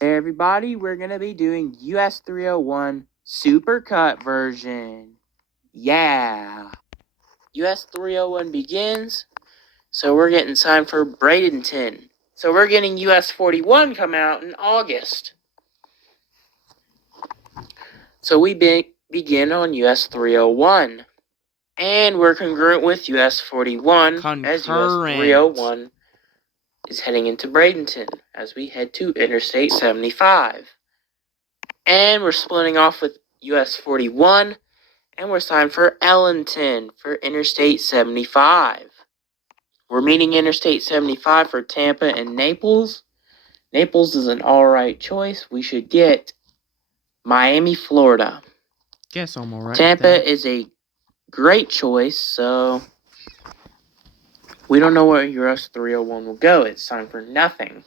Hey everybody, we're going to be doing US 301 supercut version. Yeah. US 301 begins, so we're getting signed for Bradenton. So we're getting US 41 come out in August. So we begin on US 301. And we're congruent with US 41 as US 301 is heading into Bradenton as we head to Interstate 75. And we're splitting off with US 41, and we're signed for Ellenton for Interstate 75. We're meeting Interstate 75 for Tampa and Naples. Naples is an alright choice. We should get Miami, Florida. Guess I'm alright. Tampa is a great choice, so we don't know where US 301 will go. It's signed for nothing.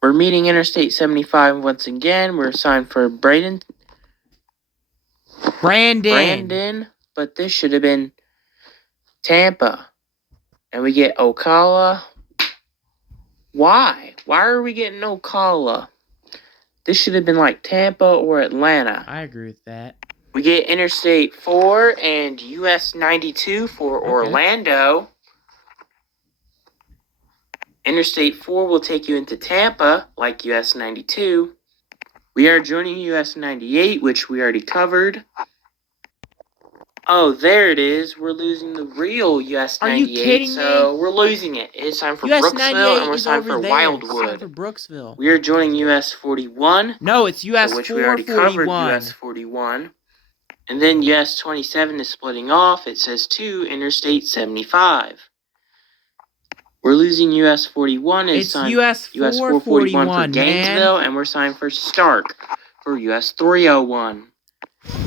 We're meeting Interstate 75 once again. We're signed for Brandon, but this should have been Tampa. And we get Ocala. Why? Why are we getting Ocala? This should have been like Tampa or Atlanta. I agree with that. We get Interstate 4 and US 92 for Orlando. Interstate 4 will take you into Tampa, like US 92. We are joining US 98, which we already covered. Oh, there it is. We're losing the real US 98. Are you kidding so me? We're losing it. It's time for US Brooksville, and we're is signed over for there. Wildwood. It's time for Brooksville. We are joining US 41. No, it's US 441. Which we already covered, US 41. And then US 27 is splitting off. It says to Interstate 75. We're losing US 41. It's US 441 for Gainesville, and we're signed for Stark for US 301.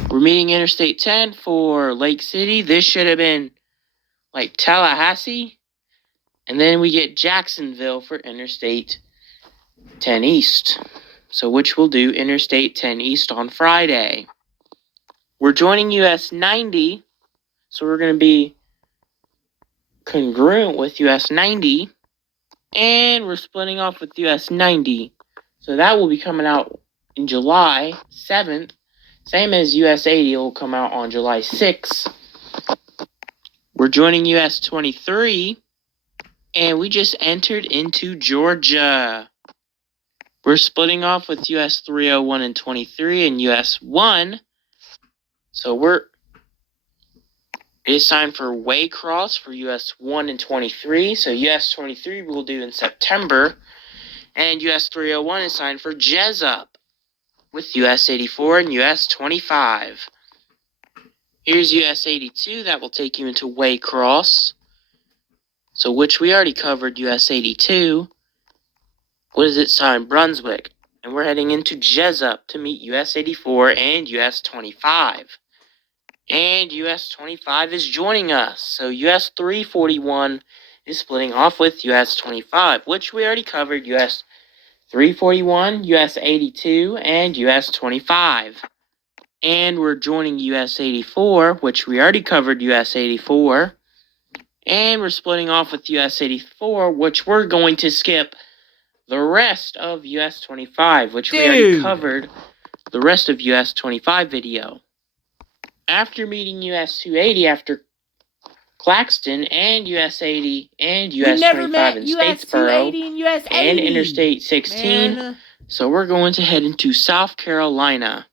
We're meeting Interstate 10 for Lake City. This should have been like Tallahassee. And then we get Jacksonville for Interstate 10 East. So which we'll do Interstate 10 East on Friday. We're joining US 90. So we're going to be congruent with US 90. And we're splitting off with US 90. So that will be coming out in July 7th. Same as US 80 will come out on July 6th. We're joining US 23. And we just entered into Georgia. We're splitting off with US 301 and 23 and US 1. So it is time for Waycross for US 1 and 23. So US 23 we'll do in September. And US 301 is signed for Jesup with US 84 and US 25. Here's US 82. That will take you into Waycross. So which we already covered US 82. What is it signed? Brunswick. And we're heading into Jesup to meet US 84 and US 25. And US 25 is joining us. So US 341 is splitting off with US 25, which we already covered. US 341, US 82, and US 25. And we're joining US 84, which we already covered US 84. And we're splitting off with US 84, which we're going to skip the rest of US 25, which we already covered the rest of US 25 video. After meeting US 280 after Claxton and US 80 and US 25 in Statesboro and Interstate 16, so we're going to head into South Carolina.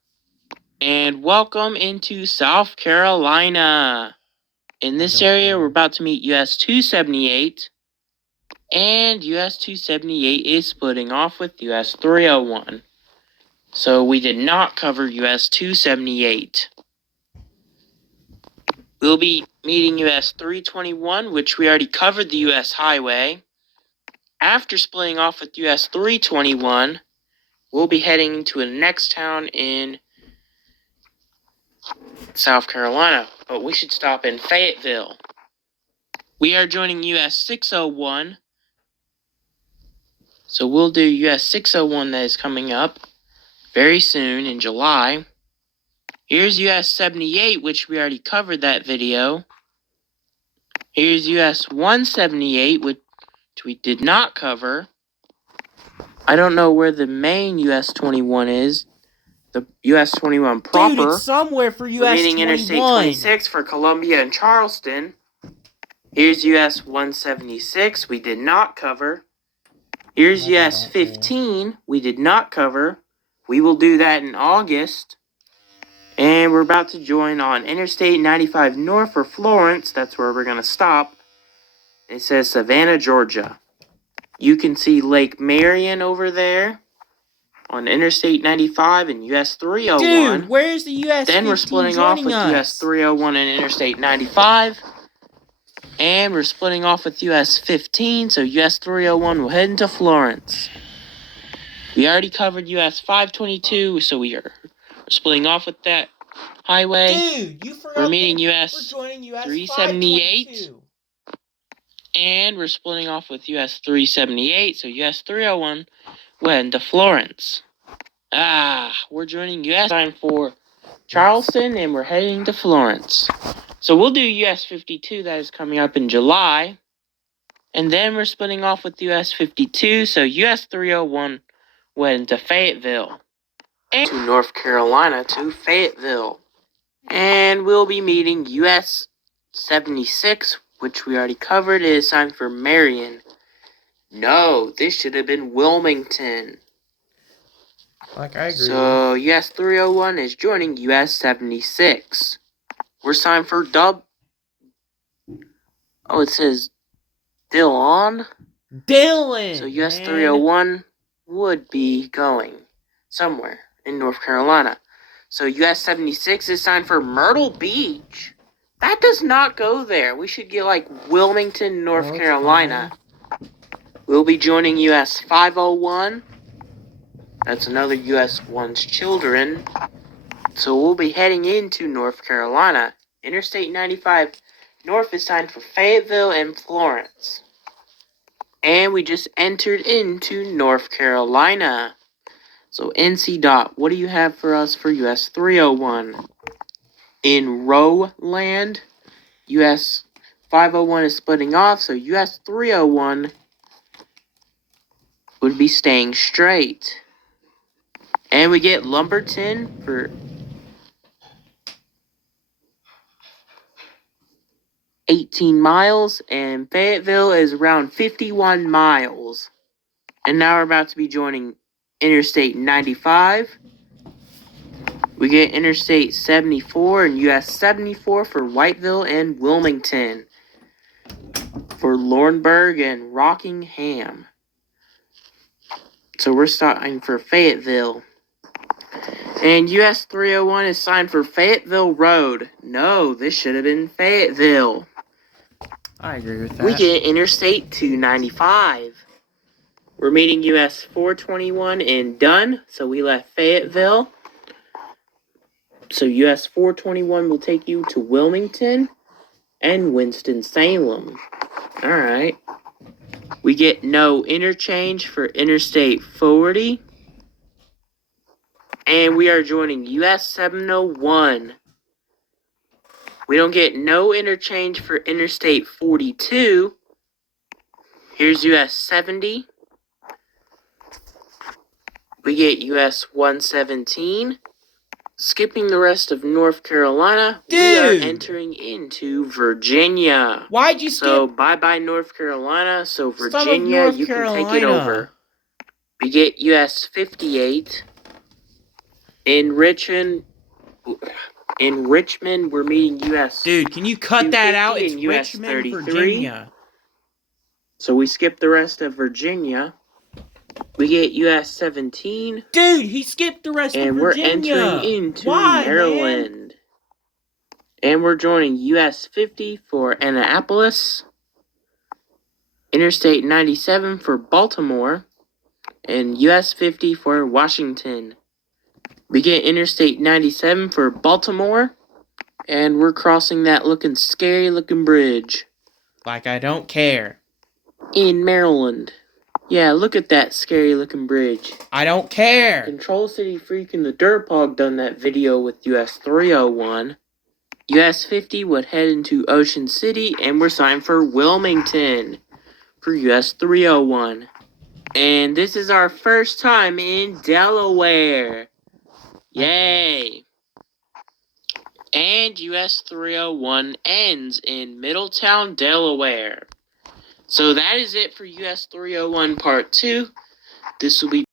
And welcome into South Carolina. In this area, we're about to meet US 278. And US 278 is splitting off with US 301. So we did not cover US 278. We'll be meeting US 321, which we already covered the US highway. After splitting off with US 321, we'll be heading to the next town in South Carolina. But we should stop in Fayetteville. We are joining US 601. So we'll do US 601 that is coming up very soon in July. Here's US 78, which we already covered that video. Here's US 178, which we did not cover. I don't know where the main US 21 is. The US 21 proper. Dude, it's somewhere for US 21. Meaning Interstate 26 for Columbia and Charleston. Here's US 176, we did not cover. Here's US 15, we did not cover. We will do that in August. And we're about to join on Interstate 95 North for Florence. That's where we're going to stop. It says Savannah, Georgia. You can see Lake Marion over there on Interstate 95 and US 301. Dude, where's the US 15 Then we're splitting off with US 301 and Interstate 95. And we're splitting off with US 15, so US 301 will head into Florence. We already covered US 522, so we are splitting off with that highway. Dude, you forgot. We're meeting US We're joining US 378. And we're splitting off with US 378, so US 301 will head into Florence. We're joining US time for Charleston, and we're heading to Florence. So we'll do US 52, that is coming up in July. And then we're splitting off with US 52, so US 301 went into Fayetteville. And to North Carolina to Fayetteville. And we'll be meeting US 76, which we already covered. It is signed for Marion. No, this should have been Wilmington. Like I agree. So US 301 is joining US 76. We're signed for it says Dillon. So US 301 would be going somewhere in North Carolina. So US 76 is signed for Myrtle Beach. That does not go there. We should get like Wilmington, North Carolina. We'll be joining US 501. That's another US 1's children. So we'll be heading into North Carolina. Interstate 95 North is signed for Fayetteville and Florence. And we just entered into North Carolina. So NC Dot, what do you have for us for US 301? In Rowland, US 501 is splitting off, so US 301 would be staying straight. And we get Lumberton for 18 miles, and Fayetteville is around 51 miles. And now we're about to be joining Interstate 95. We get Interstate 74 and US 74 for Whiteville and Wilmington. For Laurinburg and Rockingham. So we're starting for Fayetteville. And US 301 is signed for Fayetteville Road. No, this should have been Fayetteville. I agree with that. We get Interstate 295. We're meeting US 421 in Dunn, so we left Fayetteville. So US 421 will take you to Wilmington and Winston-Salem. Alright. We get no interchange for Interstate 40. And we are joining US 701. We don't get no interchange for Interstate 42. Here's US 70. We get US 117. Skipping the rest of North Carolina, we are entering into Virginia. Why'd you skip? So bye-bye North Carolina. So Virginia, you can take it over. We get US 58. In Richmond, we're meeting US. Dude, can you cut that out? It's US Richmond, 33. Virginia. So we skip the rest of Virginia. We get US 17. Dude, he skipped the rest of Virginia. And we're entering into Maryland. Man? And we're joining US 50 for Annapolis. Interstate 97 for Baltimore. And US 50 for Washington. We get Interstate 97 for Baltimore. And we're crossing that scary looking bridge. Like I don't care. In Maryland. Yeah, look at that scary looking bridge. I don't care. Control City Freak and the Dirtpog done that video with US 301. US 50 would head into Ocean City, and we're signed for Wilmington for US 301. And this is our first time in Delaware. Yay! And US 301 ends in Middletown, Delaware. So that is it for US 301 Part 2. This will be